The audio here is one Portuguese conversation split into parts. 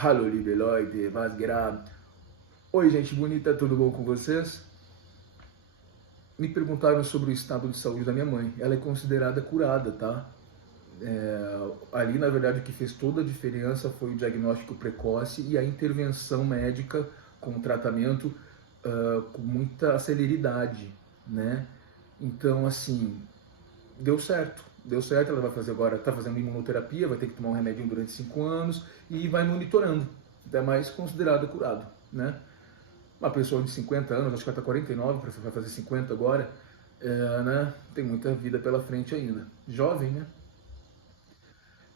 Hallo, liebe Leute, was geht ab? Oi, gente bonita, tudo bom com vocês? Me perguntaram sobre o estado de saúde da minha mãe. Ela é considerada curada, tá? Ali, na verdade, o que fez toda a diferença foi o diagnóstico precoce e a intervenção médica com o tratamento com muita celeridade, né? Então, assim, deu certo. Deu certo, ela vai fazer agora, está fazendo imunoterapia, vai ter que tomar um remédio durante 5 anos e vai monitorando. É mais considerada curado, né? Uma pessoa de 50 anos, acho que ela está 49, vai fazer 50 agora, né? Tem muita vida pela frente ainda. Jovem, né?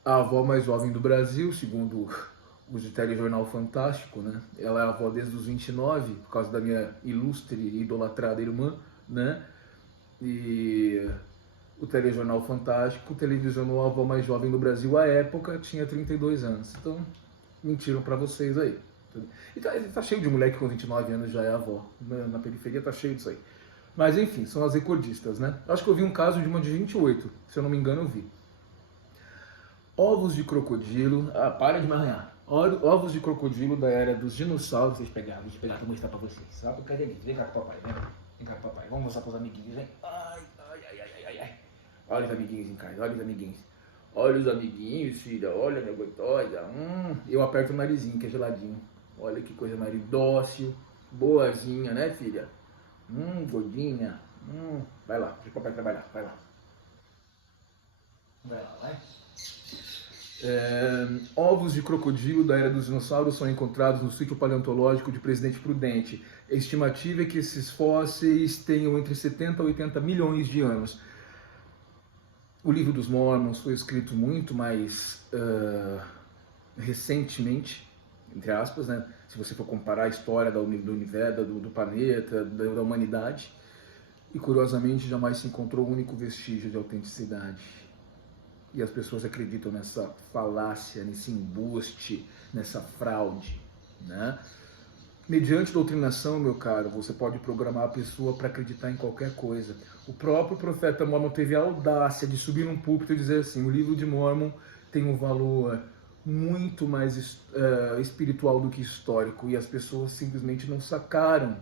A avó mais jovem do Brasil, segundo o telejornal Fantástico, né? Ela é a avó desde os 29, por causa da minha ilustre e idolatrada irmã, né? E o telejornal Fantástico televisionou a avó mais jovem do Brasil à época, tinha 32 anos. Então, mentiram pra vocês aí. E tá cheio de moleque com 29 anos já é avó. Na periferia tá cheio disso aí. Mas enfim, são as recordistas, né? Acho que eu vi um caso de uma de 28, se eu não me engano eu vi. Ovos de crocodilo. Ah, para de me arranhar. Ovos de crocodilo da era dos dinossauros. Vocês pegaram, vou pegar pra mostrar pra vocês. Sabe? Cadê ele? Vem cá com o papai, né? Vem cá com o papai. Vamos mostrar pros amiguinhos, hein? Ai, ai, ai, ai, ai, ai. Olha os amiguinhos em casa, olha os amiguinhos. Olha os amiguinhos, filha. Olha, minha gostosa. Eu aperto o narizinho, que é geladinho. Olha que coisa mais dócil. Boazinha, né, filha? Gordinha. Vai lá, deixa o papai trabalhar. Vai lá. Vai lá, vai. Ovos de crocodilo da era dos dinossauros são encontrados no sítio paleontológico de Presidente Prudente. A estimativa é que esses fósseis tenham entre 70 e 80 milhões de anos. O Livro dos Mormons foi escrito muito mais recentemente, entre aspas, né? Se você for comparar a história do universo, do planeta, da humanidade. E curiosamente jamais se encontrou um único vestígio de autenticidade. E as pessoas acreditam nessa falácia, nesse embuste, nessa fraude, né? Mediante doutrinação, meu caro, você pode programar a pessoa para acreditar em qualquer coisa. O próprio profeta Mormon teve a audácia de subir num púlpito e dizer assim: o livro de Mormon tem um valor muito mais espiritual do que histórico, e as pessoas simplesmente não sacaram.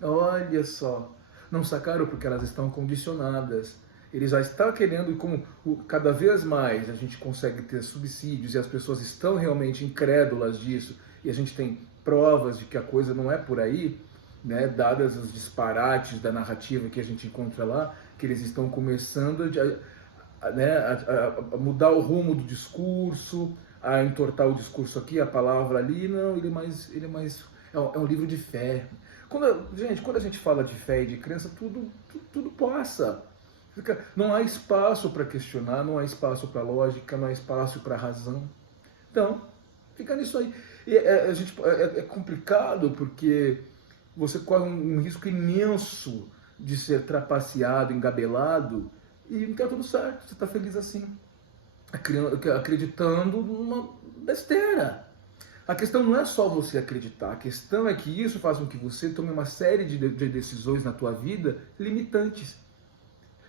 Olha só, não sacaram porque elas estão condicionadas. Eles já estão querendo, e como cada vez mais a gente consegue ter subsídios e as pessoas estão realmente incrédulas disso, e a gente tem provas de que a coisa não é por aí, né, dadas os disparates da narrativa que a gente encontra lá, que eles estão começando a mudar o rumo do discurso, a entortar o discurso aqui, a palavra ali. Não, ele é mais é um livro de fé. Quando a gente fala de fé e de crença, tudo passa. Não há espaço para questionar, não há espaço para lógica, não há espaço para razão. Então, fica nisso aí. E é complicado porque você corre um risco imenso de ser trapaceado, engabelado, e não tá tudo certo, você está feliz assim, acreditando numa besteira. A questão não é só você acreditar, a questão é que isso faz com que você tome uma série de decisões na tua vida limitantes.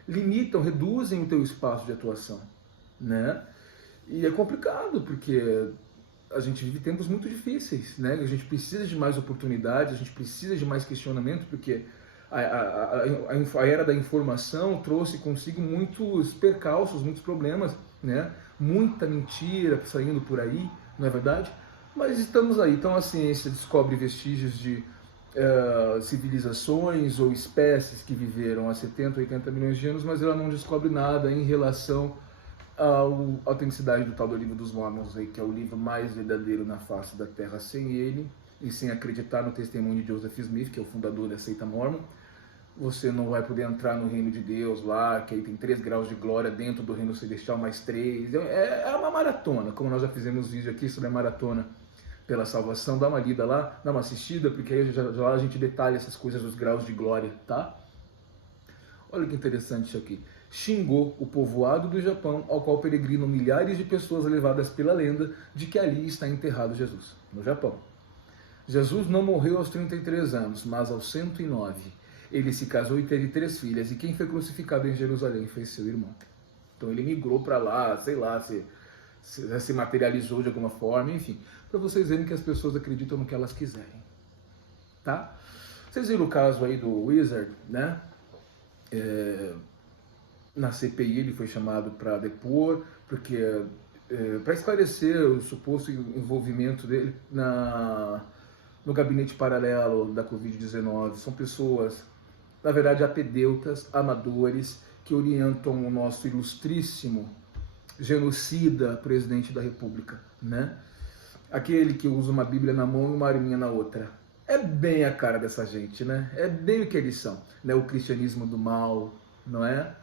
Limitam, reduzem o teu espaço de atuação, né? E é complicado, porque a gente vive tempos muito difíceis, né? A gente precisa de mais oportunidades, a gente precisa de mais questionamento, porque a era da informação trouxe consigo muitos percalços, muitos problemas, né? Muita mentira saindo por aí, não é verdade? Mas estamos aí. Então a ciência descobre vestígios de civilizações ou espécies que viveram há 70, 80 milhões de anos, mas ela não descobre nada em relação à autenticidade do tal do Livro dos Mormons, que é o livro mais verdadeiro na face da Terra. Sem ele, e sem acreditar no testemunho de Joseph Smith, que é o fundador da seita Mormon, você não vai poder entrar no reino de Deus lá, que aí tem 3 graus de glória dentro do reino celestial, mais 3. É uma maratona, como nós já fizemos vídeo aqui sobre a maratona pela salvação. Dá uma lida lá, dá uma assistida, porque aí já a gente detalha essas coisas dos graus de glória, tá? Olha que interessante isso aqui. Xingô, o povoado do Japão, ao qual peregrinam milhares de pessoas levadas pela lenda de que ali está enterrado Jesus, no Japão. Jesus não morreu aos 33 anos, mas aos 109. Ele se casou e teve 3 filhas, e quem foi crucificado em Jerusalém foi seu irmão. Então ele migrou para lá, sei lá, se se materializou de alguma forma, enfim, para vocês verem que as pessoas acreditam no que elas quiserem, tá? Vocês viram o caso aí do Wizard, né? Na CPI ele foi chamado para depor, porque para esclarecer o suposto envolvimento dele no gabinete paralelo da Covid-19. São pessoas, na verdade, apedeutas, amadores, que orientam o nosso ilustríssimo genocida presidente da República, né? Aquele que usa uma Bíblia na mão e uma arminha na outra. É bem a cara dessa gente, né? É bem o que eles são, né? O cristianismo do mal, não é?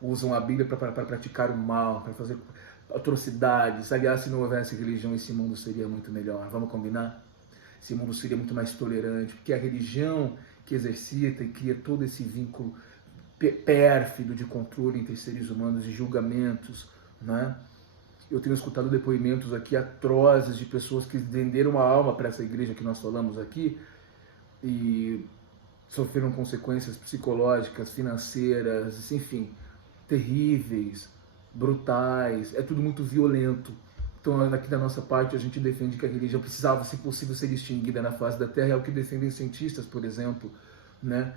Usam a Bíblia para praticar o mal, para fazer atrocidades. Aliás, se não houvesse religião, esse mundo seria muito melhor. Vamos combinar? Esse mundo seria muito mais tolerante, porque a religião que exercita e cria todo esse vínculo pérfido de controle entre seres humanos e julgamentos, né? Eu tenho escutado depoimentos aqui atrozes de pessoas que venderam a alma para essa igreja que nós falamos aqui e sofreram consequências psicológicas, financeiras, enfim, terríveis, brutais, é tudo muito violento. Então, aqui da nossa parte, a gente defende que a religião precisava, se possível, ser extinguida na face da Terra, é o que defendem cientistas, por exemplo, né?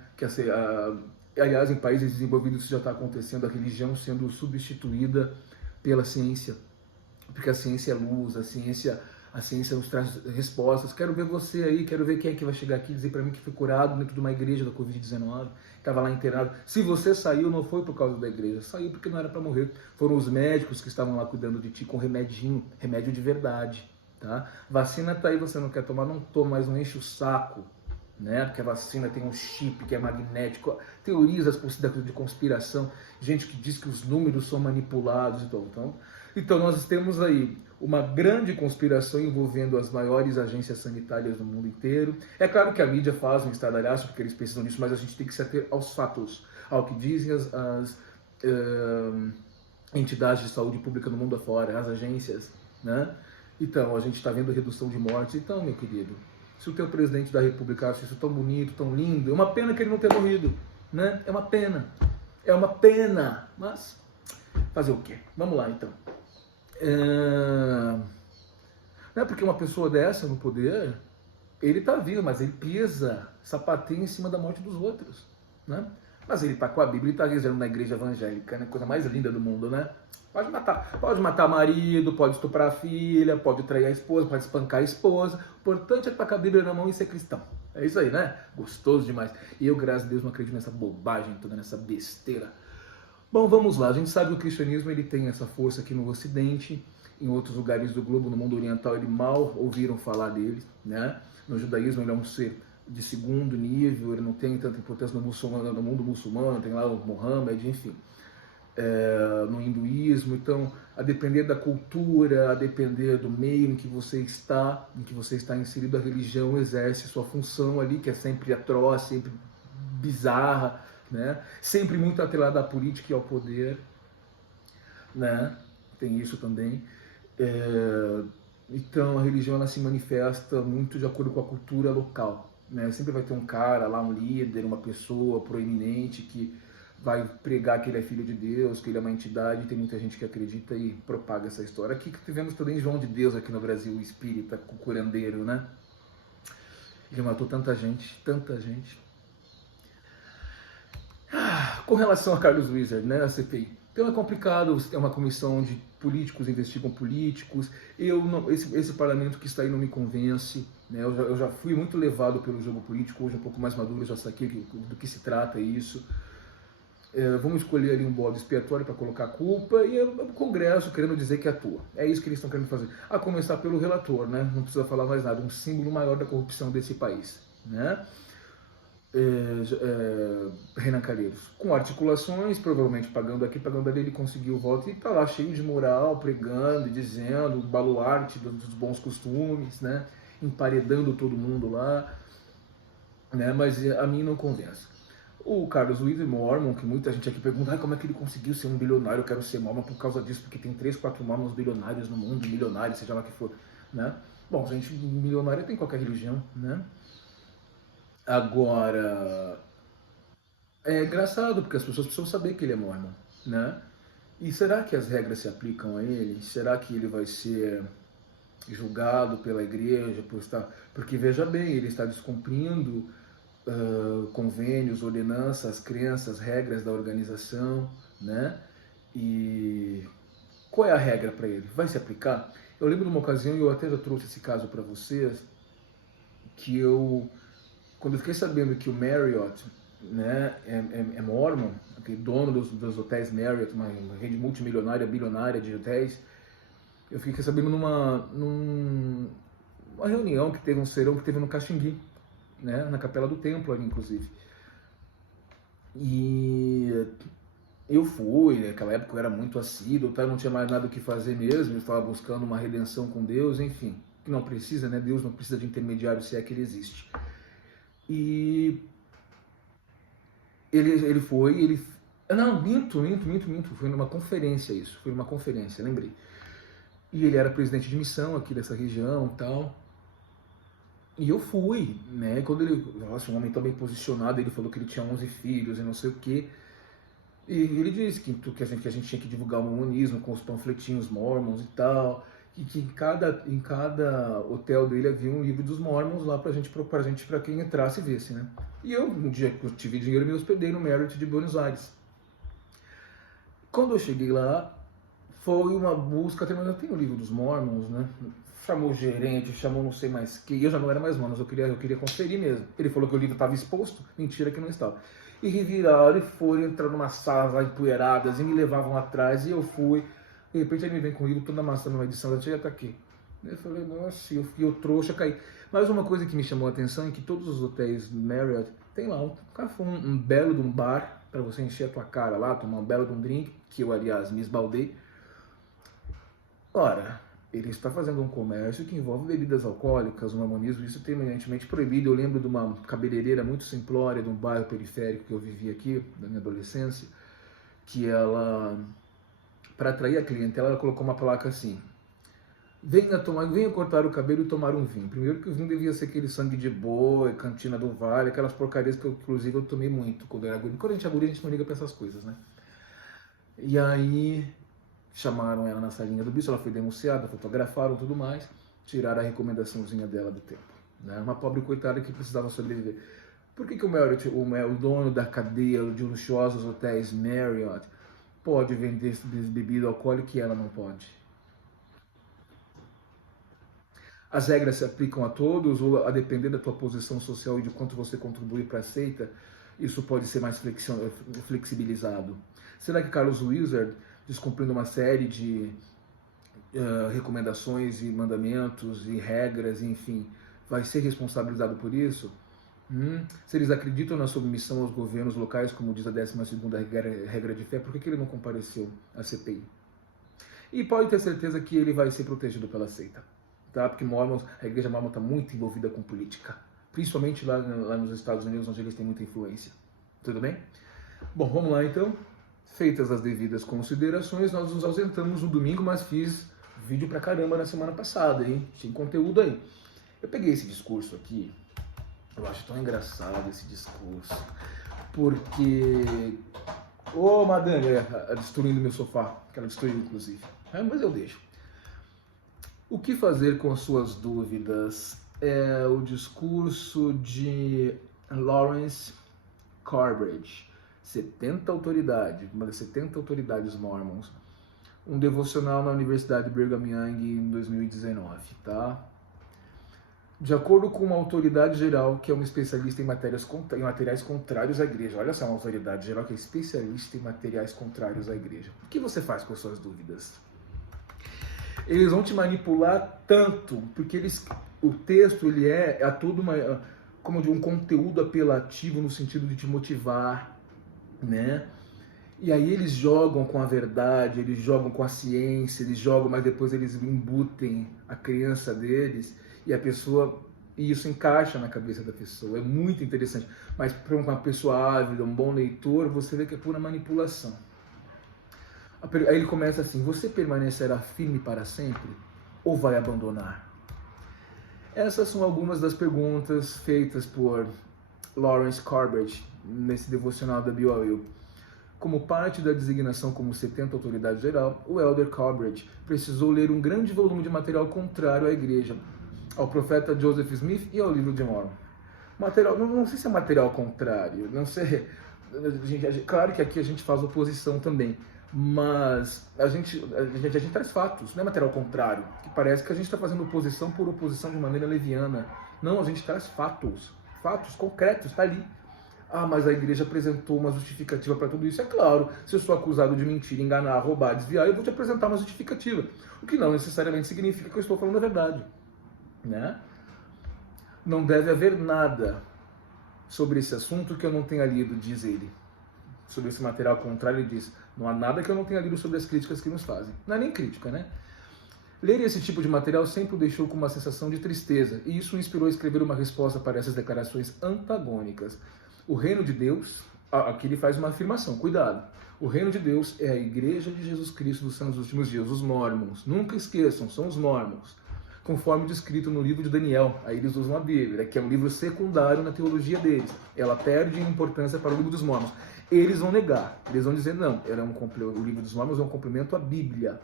Aliás, em países desenvolvidos isso já está acontecendo, a religião sendo substituída pela ciência, porque a ciência é luz, a ciência nos traz respostas. Quero ver você aí, quero ver quem é que vai chegar aqui e dizer para mim que foi curado dentro de uma igreja da Covid-19, estava lá internado. Se você saiu, não foi por causa da igreja, saiu porque não era para morrer. Foram os médicos que estavam lá cuidando de ti com remedinho, remédio de verdade, tá? Vacina tá aí, você não quer tomar, não toma, mas não enche o saco, né? Porque a vacina tem um chip que é magnético, teorias de conspiração, gente que diz que os números são manipulados, então nós temos aí uma grande conspiração envolvendo as maiores agências sanitárias do mundo inteiro. É claro que a mídia faz um estardalhaço porque eles precisam disso, mas a gente tem que se ater aos fatos, ao que dizem as entidades de saúde pública no mundo afora, as agências, né? Então, a gente está vendo redução de mortes. Então, meu querido, se o teu presidente da República acha isso tão bonito, tão lindo, é uma pena que ele não tenha morrido, né? É uma pena, mas fazer o quê? Vamos lá, então. Não é porque uma pessoa dessa no poder, ele tá vivo, mas ele pisa, sapateia em cima da morte dos outros, né? Mas ele tá com a Bíblia e tá rezando na igreja evangélica, né? Coisa mais linda do mundo, né? Pode matar marido, pode estuprar a filha, pode trair a esposa, pode espancar a esposa. O importante é estar com a Bíblia na mão e ser cristão. É isso aí, né? Gostoso demais. E eu, graças a Deus, não acredito nessa bobagem toda, nessa besteira. Bom, vamos lá. A gente sabe que o cristianismo ele tem essa força aqui no Ocidente, em outros lugares do globo, no mundo oriental, ele mal ouviram falar dele, né? No judaísmo ele é um ser de segundo nível, ele não tem tanta importância no mundo muçulmano, tem lá o Muhammad, enfim. No hinduísmo, então, a depender da cultura, a depender do meio em que você está inserido, a religião exerce sua função ali, que é sempre atroz, sempre bizarra, né? Sempre muito atrelada à política e ao poder, né? Tem isso também. Então a religião ela se manifesta muito de acordo com a cultura local, né? Sempre vai ter um cara lá, um líder, uma pessoa proeminente que vai pregar que ele é filho de Deus, que ele é uma entidade. Tem muita gente que acredita e propaga essa história. Aqui que tivemos também João de Deus aqui no Brasil, o espírita, o curandeiro, né? Ele matou tanta gente, tanta gente. Com relação a Carlos Wizard, né, a CPI. Então é complicado, é uma comissão de políticos, investigam políticos. Esse parlamento que está aí não me convence, né? Eu já fui muito levado pelo jogo político, hoje um pouco mais maduro, já saquei do que se trata isso. Vamos escolher ali um bode expiatório para colocar a culpa e o Congresso querendo dizer que atua. É isso que eles estão querendo fazer. A começar pelo relator, né? Não precisa falar mais nada, um símbolo maior da corrupção desse país, né? Renan Calheiros, com articulações, provavelmente pagando aqui, pagando ali, ele conseguiu o voto e está lá cheio de moral, pregando, dizendo, baluarte dos bons costumes, né? Emparedando todo mundo lá, né? Mas a mim não convence. O Carlos Wizard Mormon, que muita gente aqui pergunta como é que ele conseguiu ser um bilionário, eu quero ser Mormon por causa disso, porque tem 3, 4 Mormons bilionários no mundo, milionários, seja lá o que for, né? Bom, gente, milionário tem qualquer religião, né? Agora, é engraçado, porque as pessoas precisam saber que ele é Mormon, né? E será que as regras se aplicam a ele? Será que ele vai ser julgado pela igreja por estar... Porque veja bem, ele está descumprindo convênios, ordenanças, crenças, regras da organização, né? E qual é a regra para ele? Vai se aplicar? Eu lembro de uma ocasião, e eu até já trouxe esse caso para vocês, que quando eu fiquei sabendo que o Marriott, né, é Mormon, aquele dono dos hotéis Marriott, uma rede multimilionária, bilionária de hotéis, eu fiquei sabendo numa reunião que teve, um serão que teve no Caxingui, né, na Capela do Templo ali, inclusive. E eu fui, naquela época eu era muito assíduo, tá? Eu não tinha mais nada o que fazer mesmo, eu estava buscando uma redenção com Deus, enfim, que não precisa, né? Deus não precisa de intermediário se é que ele existe. E ele foi, não, minto, foi numa conferência isso, foi numa conferência, lembrei. E ele era presidente de missão aqui dessa região e tal. E eu fui, né? Quando ele, nossa, um homem tão bem posicionado, ele falou que ele tinha 11 filhos e não sei o quê. E ele disse que a gente tinha que divulgar o mormonismo com os panfletinhos mormons e tal. E que em cada hotel dele havia um livro dos mormons lá pra gente, pra quem entrasse e visse, né? E eu, um dia que eu tive dinheiro, me hospedei no Marriott de Buenos Aires. Quando eu cheguei lá, foi uma busca, mas eu tenho o livro dos mormons, né? Chamou o gerente, chamou não sei mais que, eu já não era mais mormon, eu queria conferir mesmo. Ele falou que o livro estava exposto, mentira que não estava. E reviraram e foram entrar numa sala lá empoeiradas e me levavam atrás e eu fui. De repente ele me vem com o livro toda amassando uma edição, eu já tá aqui. Eu falei, nossa, eu trouxa, caí. Mas uma coisa que me chamou a atenção é que todos os hotéis Marriott tem lá um belo de um bar para você encher a tua cara lá, tomar um belo de um drink, que eu, aliás, me esbaldei. Ora, ele está fazendo um comércio que envolve bebidas alcoólicas, o mormonismo, isso é terminantemente proibido. Eu lembro de uma cabeleireira muito simplória de um bairro periférico que eu vivi aqui, da minha adolescência, que ela, para atrair a clientela, ela colocou uma placa assim: venha cortar o cabelo e tomar um vinho. Primeiro que o vinho devia ser aquele sangue de boi, cantina do vale, aquelas porcarias que inclusive eu tomei muito quando era guri. Quando a gente é guri, a gente não liga para essas coisas, né? E aí chamaram ela na salinha do bicho, ela foi denunciada, fotografaram tudo mais, tiraram a recomendaçãozinha dela do tempo. Né? Uma pobre coitada que precisava sobreviver. Por que o Marriott, o dono da cadeia de luxuosos hotéis Marriott, pode vender bebida alcoólica e ela não pode? As regras se aplicam a todos ou a depender da tua posição social e de quanto você contribui para a seita, isso pode ser mais flexibilizado? Será que Carlos Wizard, descumprindo uma série de recomendações e mandamentos e regras, enfim, vai ser responsabilizado por isso? Se eles acreditam na submissão aos governos locais, como diz a 12ª regra de fé, por que ele não compareceu à CPI? E pode ter certeza que ele vai ser protegido pela seita, tá? Porque a igreja mormon está muito envolvida com política, principalmente lá nos Estados Unidos, onde eles têm muita influência. Tudo bem? Bom, vamos lá então. Feitas as devidas considerações, nós nos ausentamos no domingo, mas fiz vídeo pra caramba na semana passada, hein? Tinha conteúdo aí. Eu peguei esse discurso aqui, eu acho tão engraçado esse discurso, porque... Ô, madame, destruindo meu sofá, que ela destruiu, inclusive. Mas eu deixo. O que fazer com as suas dúvidas? É o discurso de Lawrence Corbridge, 70 autoridades, uma das 70 autoridades mormons, um devocional na Universidade Brigham Young em 2019, tá? De acordo com uma autoridade geral, que é um especialista em materiais contrários à igreja. Olha só, uma autoridade geral que é especialista em materiais contrários à igreja. O que você faz com as suas dúvidas? Eles vão te manipular tanto, porque o texto ele é todo como de um conteúdo apelativo no sentido de te motivar, né? E aí eles jogam com a verdade, eles jogam com a ciência, mas depois eles embutem a crença deles e isso encaixa na cabeça da pessoa. É muito interessante. Mas para uma pessoa ávida, um bom leitor, você vê que é pura manipulação. Aí ele começa assim: você permanecerá firme para sempre ou vai abandonar? Essas são algumas das perguntas feitas por Lawrence Corbridge nesse devocional da BYU. Como parte da designação como 70 autoridade geral, o Elder Corbett precisou ler um grande volume de material contrário à igreja, ao profeta Joseph Smith e ao livro de Mormon. Material, não sei se é material contrário, não sei. Claro que aqui a gente faz oposição também, mas a gente traz fatos, não é material contrário, que parece que a gente está fazendo oposição por oposição de maneira leviana. Não, a gente traz fatos concretos, está ali. Ah, mas a igreja apresentou uma justificativa para tudo isso. É claro, se eu sou acusado de mentir, enganar, roubar, desviar, eu vou te apresentar uma justificativa. O que não necessariamente significa que eu estou falando a verdade, né? Não deve haver nada sobre esse assunto que eu não tenha lido, diz ele. Sobre esse material contrário, ele diz, não há nada que eu não tenha lido sobre as críticas que nos fazem. Não é nem crítica, né? Ler esse tipo de material sempre o deixou com uma sensação de tristeza, e isso o inspirou a escrever uma resposta para essas declarações antagônicas. O reino de Deus, aqui ele faz uma afirmação, cuidado. O reino de Deus é a igreja de Jesus Cristo dos santos últimos dias, os Mormons. Nunca esqueçam, são os Mormons. Conforme descrito no livro de Daniel, aí eles usam a Bíblia, que é um livro secundário na teologia deles. Ela perde importância para o livro dos Mormons. Eles vão negar, eles vão dizer, não, o livro dos Mormons é um complemento à Bíblia.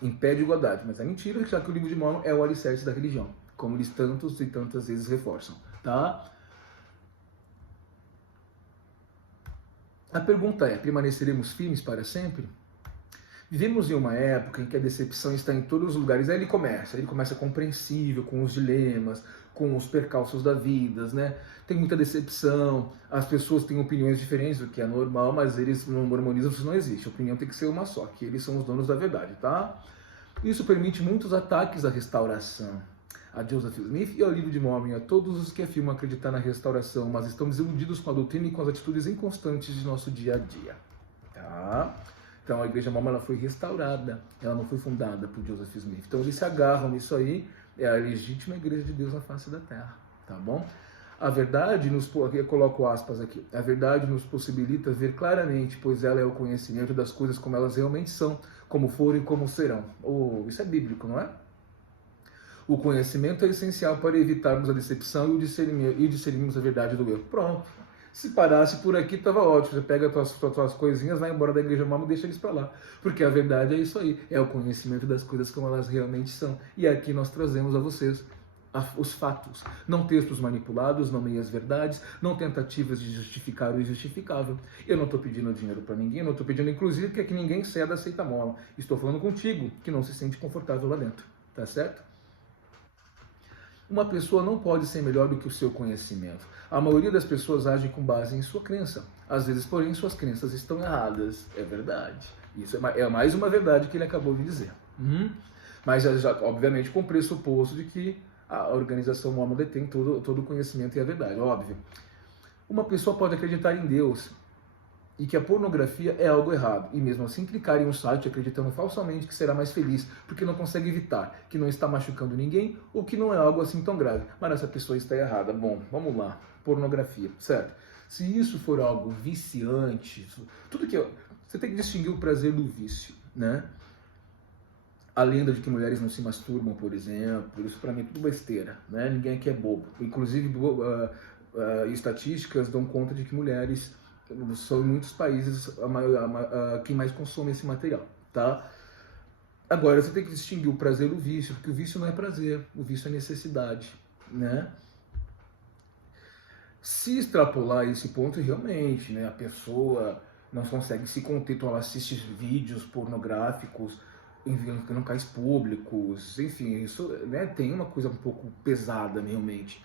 Impede igualdade, mas é mentira, já que o livro de Mormon é o alicerce da religião, como eles tantos e tantas vezes reforçam, tá? A pergunta é, permaneceremos firmes para sempre? Vivemos em uma época em que a decepção está em todos os lugares. Aí ele começa compreensível, com os dilemas, com os percalços da vida, né? Tem muita decepção, as pessoas têm opiniões diferentes, o que é normal, mas eles no mormonismo isso não existe. A opinião tem que ser uma só, que eles são os donos da verdade, tá? Isso permite muitos ataques à restauração, a Joseph Smith e ao livro de Mormon, a todos os que afirmam acreditar na restauração, mas estão desiludidos com a doutrina e com as atitudes inconstantes de nosso dia a dia, tá? Então a igreja Mormon ela foi restaurada, ela não foi fundada por Joseph Smith. Então eles se agarram nisso aí, é a legítima igreja de Deus na face da terra, tá bom? A verdade aqui eu coloco aspas aqui, a verdade nos possibilita ver claramente, pois ela é o conhecimento das coisas como elas realmente são, como foram e como serão. Isso é bíblico, não é? O conhecimento é essencial para evitarmos a decepção e discernirmos a verdade do erro. Pronto. Se parasse por aqui, estava ótimo. Você pega as tuas coisinhas, vai embora da igreja Mormon e deixa eles para lá. Porque a verdade é isso aí. É o conhecimento das coisas como elas realmente são. E aqui nós trazemos a vocês os fatos. Não textos manipulados, não meias verdades, não tentativas de justificar o injustificável. Eu não estou pedindo dinheiro para ninguém, não estou pedindo inclusive que ninguém ceda a seita Mormon. Estou falando contigo, que não se sente confortável lá dentro. Tá certo? Uma pessoa não pode ser melhor do que o seu conhecimento. A maioria das pessoas age com base em sua crença. Às vezes, porém, suas crenças estão erradas. É verdade. Isso é mais uma verdade que ele acabou de dizer. Mas, já, obviamente, com o pressuposto de que a organização Mormon detém todo o conhecimento e a verdade. Óbvio. Uma pessoa pode acreditar em Deus e que a pornografia é algo errado, e mesmo assim clicar em um site acreditando falsamente que será mais feliz, porque não consegue evitar, que não está machucando ninguém, ou que não é algo assim tão grave. Mas essa pessoa está errada. Bom, vamos lá. Pornografia, certo? Se isso for algo viciante, você tem que distinguir o prazer do vício, né? A lenda de que mulheres não se masturbam, por exemplo, isso para mim é tudo besteira, né? Ninguém aqui é bobo. Inclusive, estatísticas dão conta de que mulheres são em muitos países quem mais consome esse material, tá? Agora, você tem que distinguir o prazer do vício, porque o vício não é prazer, o vício é necessidade, né? Se extrapolar esse ponto, realmente, né, a pessoa não consegue se conter, então ela assiste vídeos pornográficos em locais públicos, enfim, isso, né, tem uma coisa um pouco pesada, realmente.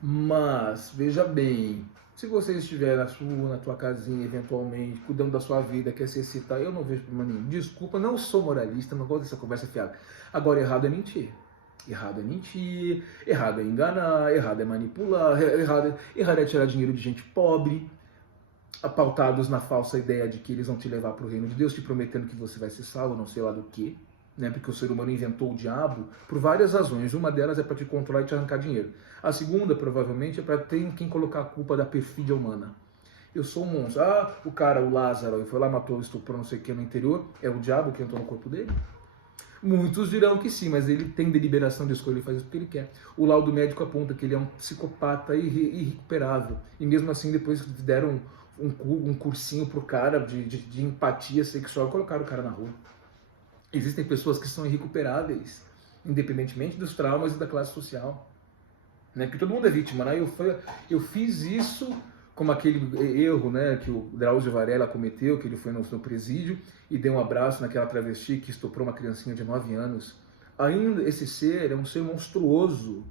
Mas, veja bem, se você estiver na tua casinha, eventualmente, cuidando da sua vida, quer se excitar, eu não vejo problema nenhum. Desculpa, não sou moralista, não gosto dessa conversa fiada. Agora, errado é mentir. Errado é mentir, errado é enganar, errado é manipular, errado é tirar dinheiro de gente pobre, pautados na falsa ideia de que eles vão te levar para o reino de Deus, te prometendo que você vai ser salvo, não sei lá do que, né? Porque o ser humano inventou o diabo por várias razões. Uma delas é para te controlar e te arrancar dinheiro. A segunda, provavelmente, é para ter em quem colocar a culpa da perfídia humana. Eu sou um monstro. O Lázaro, ele foi lá, matou, estuprou, não sei o que no interior, é o diabo que entrou no corpo dele? Muitos dirão que sim, mas ele tem deliberação de escolha, ele faz o que ele quer. O laudo médico aponta que ele é um psicopata irrecuperável. E mesmo assim, depois um cursinho pro cara de empatia sexual e colocaram o cara na rua. Existem pessoas que são irrecuperáveis, independentemente dos traumas e da classe social. Né? Porque todo mundo é vítima, né? Eu fiz isso como aquele erro, né, que o Drauzio Varela cometeu, que ele foi no presídio e deu um abraço naquela travesti que estuprou uma criancinha de 9 anos. Ainda esse ser é um ser monstruoso.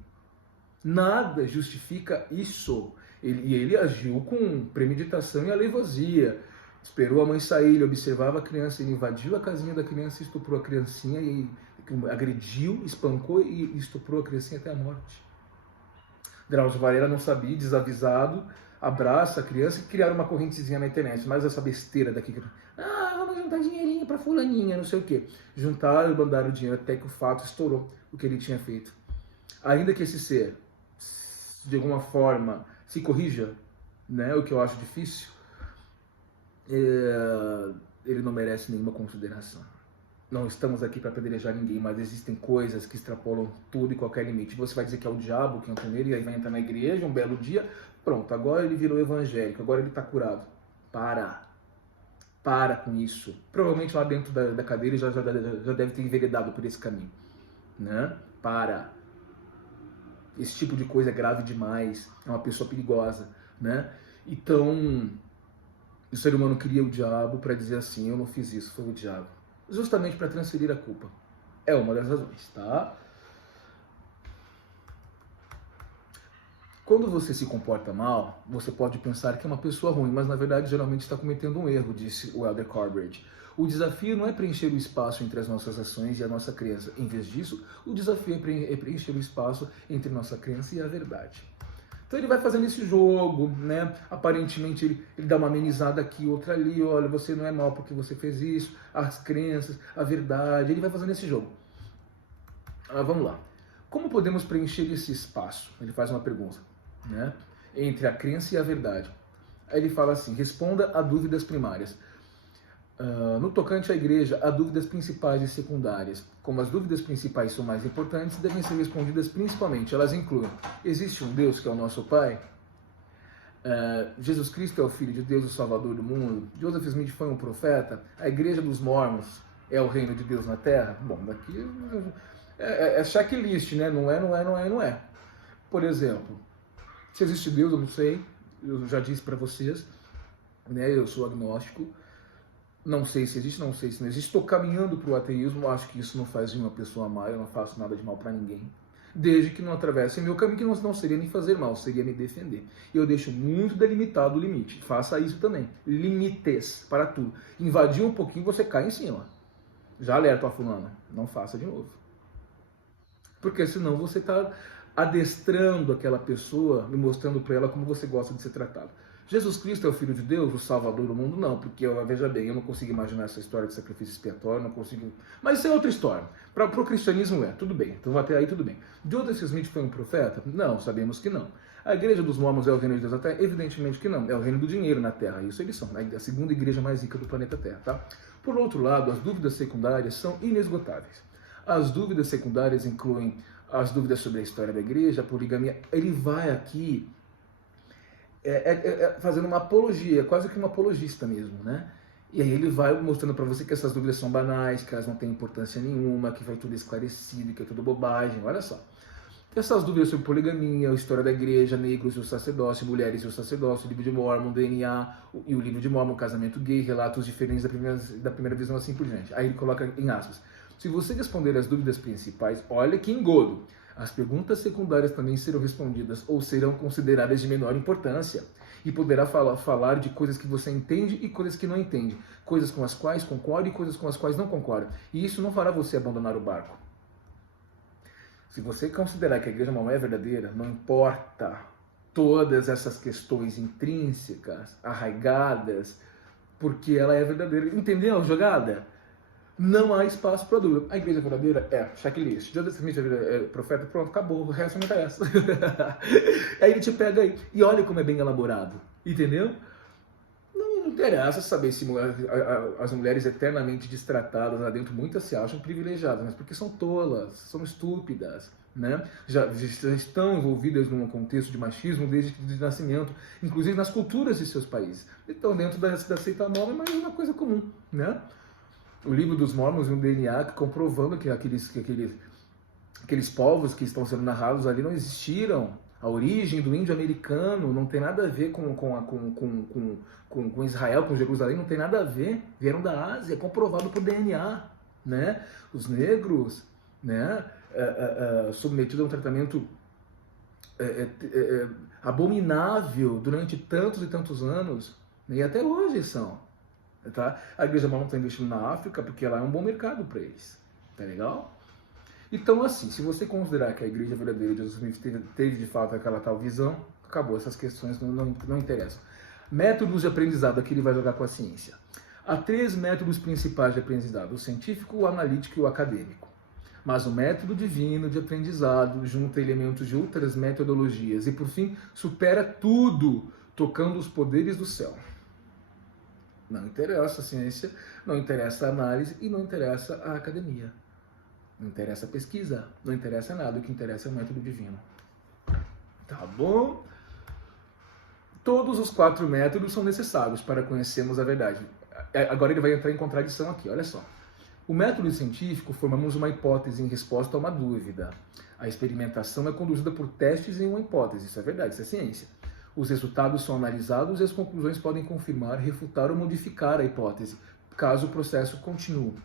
Nada justifica isso. Ele agiu com premeditação e alevosia. Esperou a mãe sair, ele observava a criança, ele invadiu a casinha da criança, estuprou a criancinha e agrediu, espancou e estuprou a criancinha até a morte. Drauzio Varela não sabia, desavisado, abraça a criança e criaram uma correntezinha na internet. Mas essa besteira daqui, vamos juntar dinheirinho pra fulaninha, não sei o quê. Juntaram e mandaram o dinheiro até que o fato estourou o que ele tinha feito. Ainda que esse ser, de alguma forma, se corrija, né, o que eu acho difícil, ele não merece nenhuma consideração. Não estamos aqui para apedrejar ninguém, mas existem coisas que extrapolam tudo e qualquer limite. Você vai dizer que é o diabo que entra nele, e aí vai entrar na igreja um belo dia, pronto, agora ele virou evangélico, agora ele está curado. Para com isso. Provavelmente lá dentro da cadeira ele já deve ter enveredado por esse caminho. Né? Para. Esse tipo de coisa é grave demais, é uma pessoa perigosa. Né? Então, o ser humano cria o diabo para dizer assim, eu não fiz isso, foi o diabo. Justamente para transferir a culpa. É uma das razões, tá? Quando você se comporta mal, você pode pensar que é uma pessoa ruim, mas na verdade geralmente está cometendo um erro, disse o Elder Corbett. O desafio não é preencher o espaço entre as nossas ações e a nossa crença. Em vez disso, o desafio é preencher o espaço entre nossa crença e a verdade. Então ele vai fazendo esse jogo, né? Aparentemente ele dá uma amenizada aqui, outra ali, olha, você não é mal porque você fez isso, as crenças, a verdade, ele vai fazendo esse jogo. Vamos lá. Como podemos preencher esse espaço? Ele faz uma pergunta, né? Entre a crença e a verdade. Aí ele fala assim, responda a dúvidas primárias. No tocante à igreja, há dúvidas principais e secundárias. Como as dúvidas principais são mais importantes, devem ser respondidas principalmente. Elas incluem: existe um Deus que é o nosso Pai? Jesus Cristo é o Filho de Deus, o Salvador do mundo? Joseph Smith foi um profeta? A Igreja dos Mormons é o reino de Deus na Terra? Bom, daqui é checklist, né? Não é. Por exemplo, se existe Deus, eu não sei. Eu já disse para vocês, né? Eu sou agnóstico. Não sei se existe, não sei se não existe. Estou caminhando para o ateísmo. Acho que isso não faz de uma pessoa má. Eu não faço nada de mal para ninguém. Desde que não atravesse meu caminho, que não seria me fazer mal, seria me defender. E eu deixo muito delimitado o limite. Faça isso também. Limites para tudo. Invadir um pouquinho, você cai em cima. Já alerto a fulana. Não faça de novo. Porque senão você está adestrando aquela pessoa, me mostrando para ela como você gosta de ser tratado. Jesus Cristo é o Filho de Deus, o Salvador do mundo? Não, porque, veja bem, eu não consigo imaginar essa história de sacrifício expiatório, não consigo... Mas isso é outra história. Para o cristianismo tudo bem, então até aí tudo bem. Joseph Smith foi um profeta? Não, sabemos que não. A Igreja dos Mormons é o reino de Deus na Terra? Evidentemente que não, é o reino do dinheiro na Terra, isso eles são, a segunda igreja mais rica do planeta Terra, tá? Por outro lado, as dúvidas secundárias são inesgotáveis. As dúvidas secundárias incluem as dúvidas sobre a história da igreja, a poligamia. Ele vai aqui fazendo uma apologia, quase que um apologista mesmo, né? E aí ele vai mostrando para você que essas dúvidas são banais, que elas não têm importância nenhuma, que vai tudo esclarecido, que é tudo bobagem, olha só. Essas dúvidas sobre poligamia, a história da igreja, negros e o sacerdócio, mulheres e o sacerdócio, o livro de Mormon, DNA e o livro de Mormon, casamento gay, relatos diferentes da primeira visão, assim por diante. Aí ele coloca em aspas. Se você responder as dúvidas principais, olha que engodo. As perguntas secundárias também serão respondidas ou serão consideradas de menor importância e poderá falar de coisas que você entende e coisas que não entende, coisas com as quais concorda e coisas com as quais não concorda. E isso não fará você abandonar o barco. Se você considerar que a igreja não é verdadeira, não importa todas essas questões intrínsecas, arraigadas, porque ela é verdadeira. Entendeu a jogada? Não há espaço para dúvida. A igreja verdadeira é checklist. Joseph Smith é profeta, pronto, acabou. O resto não interessa. Aí ele te pega aí. E olha como é bem elaborado. Entendeu? Não interessa saber se as mulheres eternamente destratadas lá dentro, muitas se acham privilegiadas, mas porque são tolas, são estúpidas. né? Já estão envolvidas num contexto de machismo desde o nascimento, inclusive nas culturas de seus países. Então, dentro da seita mormon, mas é uma coisa comum, né? O livro dos Mormons e um DNA comprovando que aqueles povos que estão sendo narrados ali não existiram. A origem do índio americano não tem nada a ver com Israel, com Jerusalém, não tem nada a ver. Vieram da Ásia, é comprovado por DNA, né? Os negros, né? Submetidos a um tratamento abominável durante tantos e tantos anos, né? E até hoje são. Tá? A igreja mormon está investindo na África porque lá é um bom mercado para eles. Tá legal? Então, assim, se você considerar que a igreja verdadeira de Jesus Cristo teve de fato aquela tal visão, acabou, essas questões não interessam. Métodos de aprendizado, aqui ele vai jogar com a ciência. Há 3 métodos principais de aprendizado: o científico, o analítico e o acadêmico. Mas o método divino de aprendizado junta elementos de outras metodologias e, por fim, supera tudo, tocando os poderes do céu. Não interessa a ciência, não interessa a análise e não interessa a academia. Não interessa a pesquisa, não interessa nada, o que interessa é o método divino. Tá bom? Todos os 4 métodos são necessários para conhecermos a verdade. Agora ele vai entrar em contradição aqui, olha só. O método científico, formamos uma hipótese em resposta a uma dúvida. A experimentação é conduzida por testes em uma hipótese, isso é verdade, isso é ciência. Os resultados são analisados e as conclusões podem confirmar, refutar ou modificar a hipótese, caso o processo continue.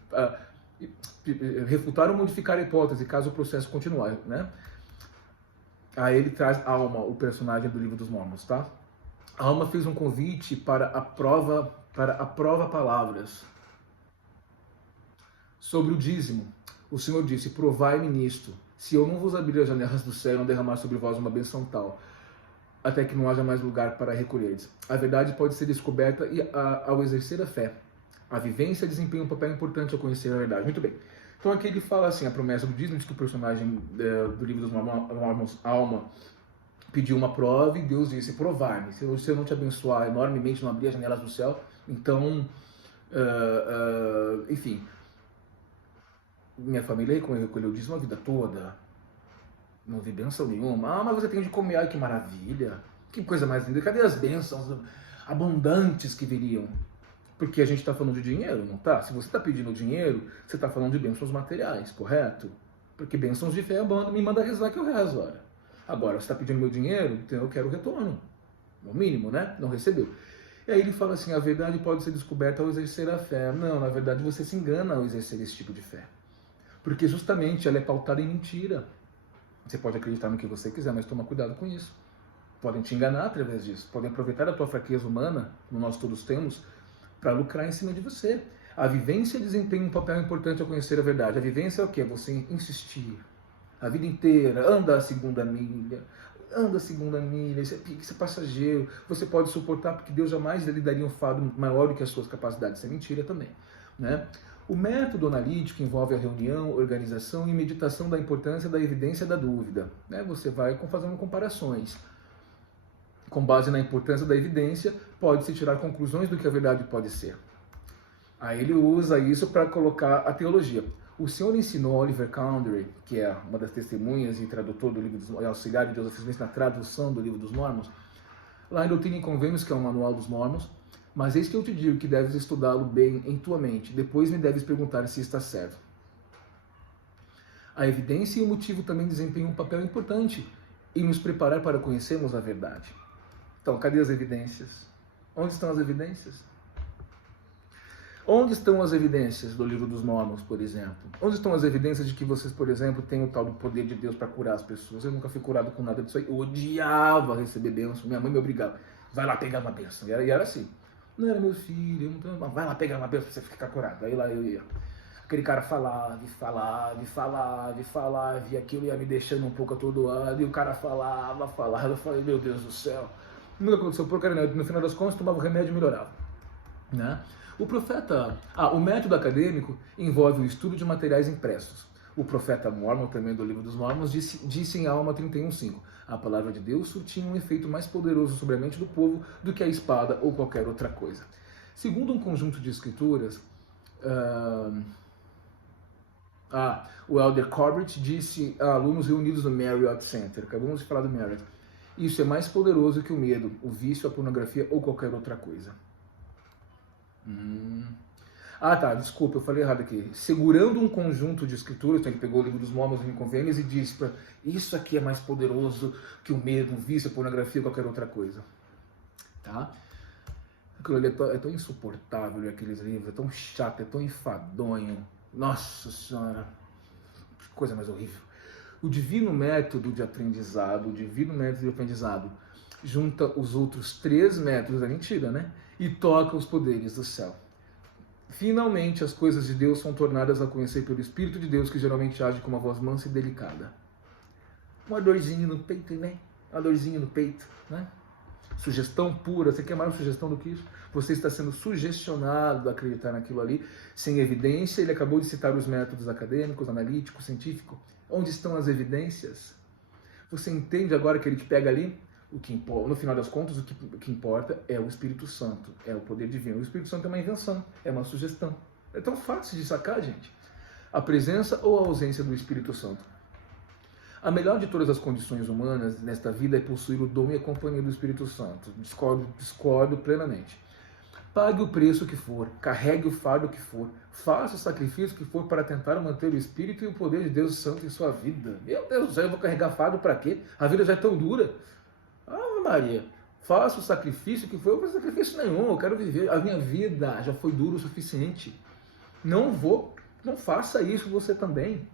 Refutar ou modificar a hipótese, caso o processo continue, né? Aí ele traz Alma, o personagem do livro dos Mormons, tá? Alma fez um convite para a prova palavras sobre o dízimo. O Senhor disse: provai-me nisto, se eu não vos abrir as janelas do céu e não derramar sobre vós uma benção tal, até que não haja mais lugar para recolheres. A verdade pode ser descoberta ao exercer a fé. A vivência desempenha um papel importante ao conhecer a verdade. Muito bem. Então aqui ele fala assim, a promessa do dízimo, diz que o personagem do livro dos Mormons, Alma, pediu uma prova e Deus disse: provar-me. Se eu não te abençoar enormemente, não abrir as janelas do céu, então, enfim, minha família recolheu o dízimo a vida toda. Não vi bênção nenhuma. Ah, mas você tem de comer. Ai, que maravilha. Que coisa mais linda. Cadê as bênçãos abundantes que viriam? Porque a gente está falando de dinheiro, não tá? Se você está pedindo dinheiro, você está falando de bênçãos materiais, correto? Porque bênçãos de fé, me manda rezar que eu rezo, olha. Agora, você está pedindo meu dinheiro, então eu quero retorno. No mínimo, né? Não recebeu. E aí ele fala assim, a verdade pode ser descoberta ao exercer a fé. Não, na verdade você se engana ao exercer esse tipo de fé. Porque justamente ela é pautada em mentira. Você pode acreditar no que você quiser, mas toma cuidado com isso. Podem te enganar através disso. Podem aproveitar a tua fraqueza humana, como nós todos temos, para lucrar em cima de você. A vivência desempenha um papel importante ao conhecer a verdade. A vivência é o quê? Você insistir. A vida inteira, anda a segunda milha, isso é passageiro. Você pode suportar porque Deus jamais lhe daria um fardo maior do que as suas capacidades. Isso é mentira também, né? O método analítico envolve a reunião, organização e meditação da importância da evidência da dúvida, né? Você vai fazendo comparações. Com base na importância da evidência, pode-se tirar conclusões do que a verdade pode ser. Aí ele usa isso para colocar a teologia. O Senhor ensinou Oliver Cowdery, que é uma das testemunhas e tradutor do livro dos auxiliar de Joseph Smith na tradução do livro dos Mormons, lá em Doutrina e Convênios, que é o manual dos Mormons. Mas eis que eu te digo que deves estudá-lo bem em tua mente, depois me deves perguntar se está certo. A evidência e o motivo também desempenham um papel importante em nos preparar para conhecermos a verdade. Então, cadê as evidências? Onde estão as evidências? Onde estão as evidências do livro dos Mormons, por exemplo? Onde estão as evidências de que vocês, por exemplo, têm o tal do poder de Deus para curar as pessoas? Eu nunca fui curado com nada disso aí. Eu odiava receber bênção. Minha mãe me obrigava. Vai lá pegar uma bênção. E era assim. Não era meu filho, vai lá pegar uma bênção para você ficar curado. Aí lá eu ia. Aquele cara falava, e aquilo ia me deixando um pouco atordoado. E o cara falava. Eu falei, meu Deus do céu. Nunca aconteceu porcaria, no final das contas, tomava o remédio e melhorava. Né? O método acadêmico envolve o estudo de materiais impressos. O profeta Mormon, também do livro dos Mormons, disse em Alma 31:5, a palavra de Deus surtia um efeito mais poderoso sobre a mente do povo do que a espada ou qualquer outra coisa. Segundo um conjunto de escrituras, O Elder Corbett disse a alunos reunidos no Marriott Center, acabamos de falar do Marriott, isso é mais poderoso que o medo, o vício, a pornografia ou qualquer outra coisa. Desculpa, eu falei errado aqui. Segurando um conjunto de escrituras, então ele pegou o livro dos Mormons e Inconvênios e disse para isso aqui é mais poderoso que o medo, o vício, a pornografia ou qualquer outra coisa. Tá? Aquilo ali é tão insuportável, aqueles livros, é tão chato, é tão enfadonho. Nossa Senhora, que coisa mais horrível. O divino método de aprendizado, junta os outros 3 métodos da mentira, né? E toca os poderes do céu. Finalmente, as coisas de Deus são tornadas a conhecer pelo Espírito de Deus, que geralmente age com uma voz mansa e delicada. Uma dorzinha no peito, né? Uma dorzinha no peito, né? Sugestão pura. Você quer mais sugestão do que isso? Você está sendo sugestionado a acreditar naquilo ali, sem evidência. Ele acabou de citar os métodos acadêmicos, analíticos, científicos. Onde estão as evidências? Você entende agora que ele te pega ali? O que importa, no final das contas, o que importa é o Espírito Santo, é o poder divino. O Espírito Santo é uma invenção, é uma sugestão. É tão fácil de sacar, gente. A presença ou a ausência do Espírito Santo. A melhor de todas as condições humanas nesta vida é possuir o dom e a companhia do Espírito Santo. Discordo plenamente. Pague o preço que for, carregue o fardo que for, faça o sacrifício que for para tentar manter o Espírito e o poder de Deus Santo em sua vida. Meu Deus do céu, eu vou carregar fardo para quê? A vida já é tão dura. Ave Maria, faça o sacrifício que for, eu não vou fazer sacrifício nenhum, eu quero viver. A minha vida já foi dura o suficiente. Não faça isso você também.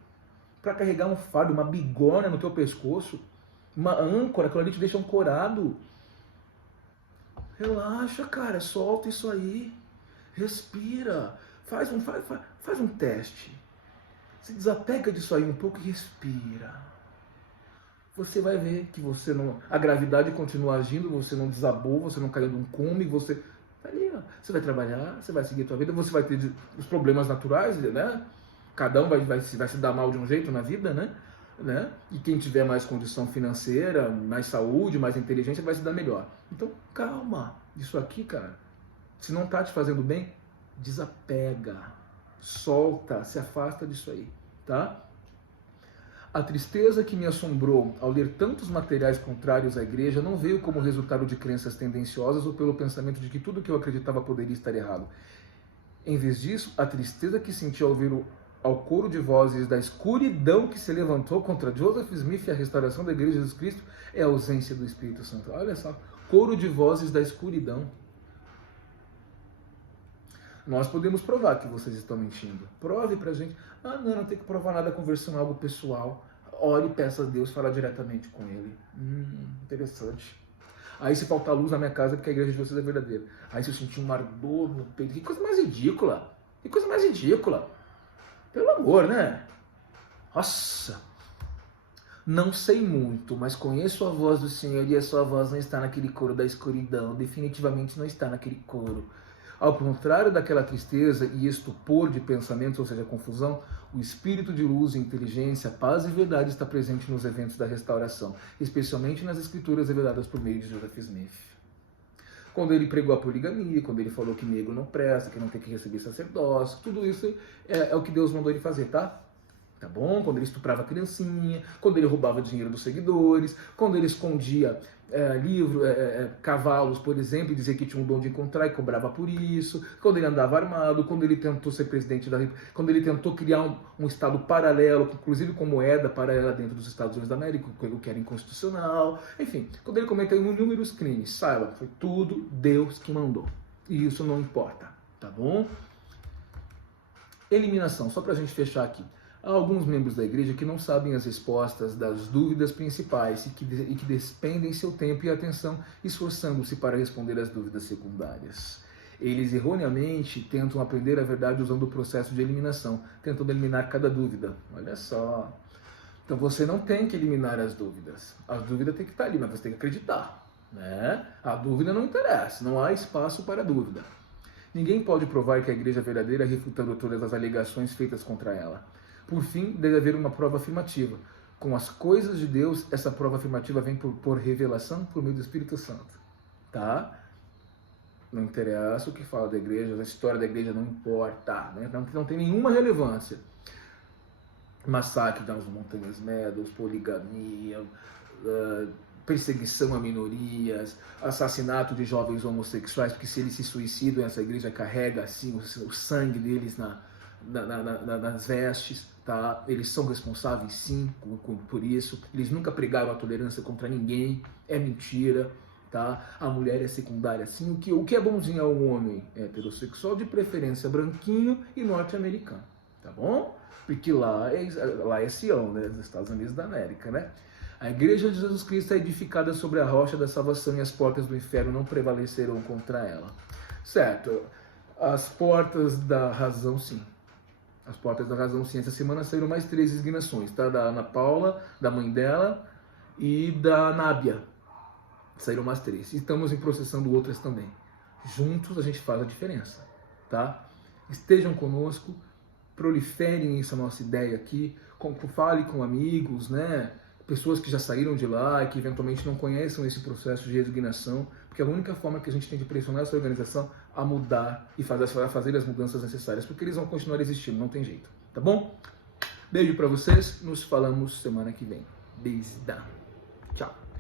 Para carregar um fardo, uma bigorna no teu pescoço, uma âncora, aquilo ali te deixa ancorado. Relaxa, cara, solta isso aí. Respira. Faz um teste. Se desapega disso aí um pouco e respira. Você vai ver que a gravidade continua agindo, você não desabou, você não caiu de um cume, você ali, ó. Você vai trabalhar, você vai seguir a tua vida, você vai ter os problemas naturais, né? Cada um vai se dar mal de um jeito na vida, né? E quem tiver mais condição financeira, mais saúde, mais inteligência, vai se dar melhor. Então, calma. Isso aqui, cara, se não tá te fazendo bem, desapega. Solta, se afasta disso aí, tá? A tristeza que me assombrou ao ler tantos materiais contrários à igreja não veio como resultado de crenças tendenciosas ou pelo pensamento de que tudo que eu acreditava poderia estar errado. Em vez disso, a tristeza que senti ao ver ao coro de vozes da escuridão que se levantou contra Joseph Smith e a restauração da Igreja de Jesus Cristo é a ausência do Espírito Santo. Olha só, coro de vozes da escuridão. Nós podemos provar que vocês estão mentindo. Prove pra gente. Não tem que provar nada conversando algo pessoal. Ore e peça a Deus, fala diretamente com Ele. Interessante. Aí se faltar luz na minha casa porque a igreja de vocês é verdadeira. Aí se eu sentir um ardor no peito. Que coisa mais ridícula. Que coisa mais ridícula. Pelo amor, né? Nossa! Não sei muito, mas conheço a voz do Senhor e a sua voz não está naquele coro da escuridão. Definitivamente não está naquele coro. Ao contrário daquela tristeza e estupor de pensamentos, ou seja, confusão, o espírito de luz, inteligência, paz e verdade está presente nos eventos da restauração, especialmente nas escrituras reveladas por meio de Joseph Smith. Quando ele pregou a poligamia, quando ele falou que negro não presta, que não tem que receber sacerdócio, tudo isso é o que Deus mandou ele fazer, tá? Tá bom? Quando ele estuprava a criancinha, quando ele roubava dinheiro dos seguidores, quando ele escondia cavalos, por exemplo, e dizia que tinha um dom de encontrar e cobrava por isso, quando ele andava armado, quando ele tentou ser presidente da República, quando ele tentou criar um estado paralelo, inclusive com moeda paralela dentro dos Estados Unidos da América, o que era inconstitucional, enfim, quando ele cometeu inúmeros crimes, saiba, foi tudo Deus que mandou. E isso não importa, tá bom? Eliminação, só pra gente fechar aqui. Há alguns membros da igreja que não sabem as respostas das dúvidas principais e que despendem seu tempo e atenção esforçando-se para responder às dúvidas secundárias. Eles erroneamente tentam aprender a verdade usando o processo de eliminação, tentando eliminar cada dúvida. Olha só. Então você não tem que eliminar as dúvidas. As dúvidas têm que estar ali, mas você tem que acreditar, né? A dúvida não interessa, não há espaço para dúvida. Ninguém pode provar que a igreja é verdadeira refutando todas as alegações feitas contra ela. Por fim, deve haver uma prova afirmativa. Com as coisas de Deus, essa prova afirmativa vem por revelação por meio do Espírito Santo. Tá? Não interessa o que fala da igreja, a história da igreja não importa. Né? Não tem nenhuma relevância. massacre nas Montanhas Meadows, poligamia, perseguição a minorias, assassinato de jovens homossexuais, porque se eles se suicidam, essa igreja carrega assim o sangue deles nas vestes, tá? Eles são responsáveis sim por isso, eles nunca pregaram a tolerância contra ninguém, é mentira, tá? A mulher é secundária sim, o que é bonzinho ao homem heterossexual, de preferência branquinho e norte-americano, tá bom? Porque lá é Sião, né? Nos Estados Unidos da América, né? A igreja de Jesus Cristo é edificada sobre a rocha da salvação e as portas do inferno não prevalecerão contra ela. Certo, as portas da razão sim. As portas da razão sim. Essa semana saíram mais 3 designações, tá? Da Ana Paula, da mãe dela e da Nábia. Saíram mais 3. Estamos em processando outras também. Juntos a gente faz a diferença, tá? Estejam conosco, proliferem essa nossa ideia aqui, fale com amigos, né? Pessoas que já saíram de lá e que eventualmente não conhecem esse processo de resignação, porque é a única forma que a gente tem de pressionar essa organização a mudar e fazer as mudanças necessárias, porque eles vão continuar existindo, não tem jeito, tá bom? Beijo pra vocês, nos falamos semana que vem. Beijão. Tchau.